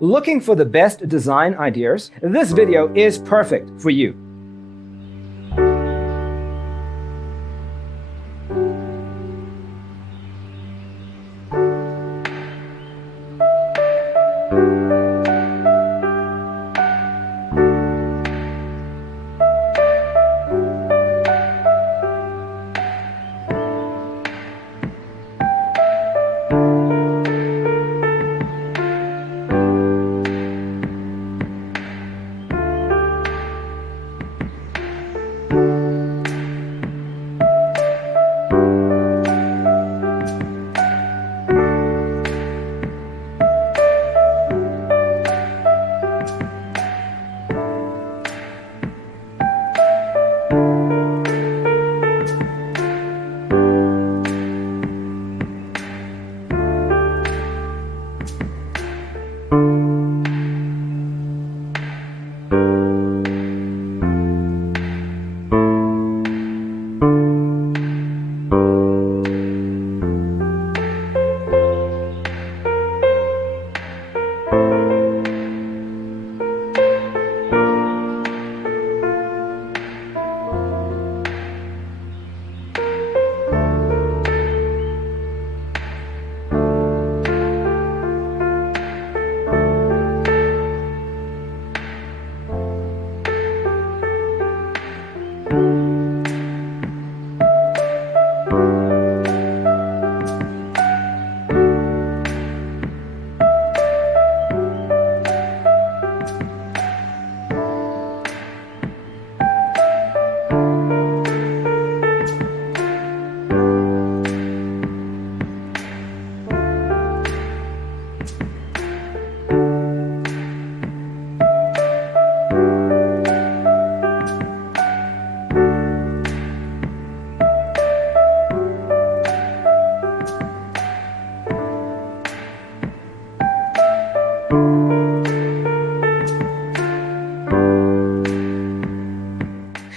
Looking for the best design ideas? This video is perfect for you.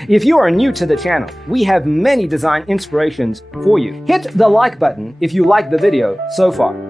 If you are new to the channel, we have many design inspirations for you. Hit the like button if you like the video so far.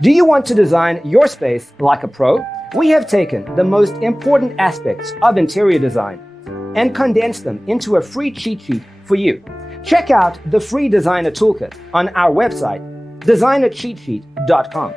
Do you want to design your space like a pro? We have taken the most important aspects of interior design and condensed them into a free cheat sheet for you. Check out the free designer toolkit on our website, designercheatsheet.com.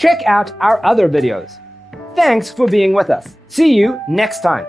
Check out our other videos. Thanks for being with us. See you next time.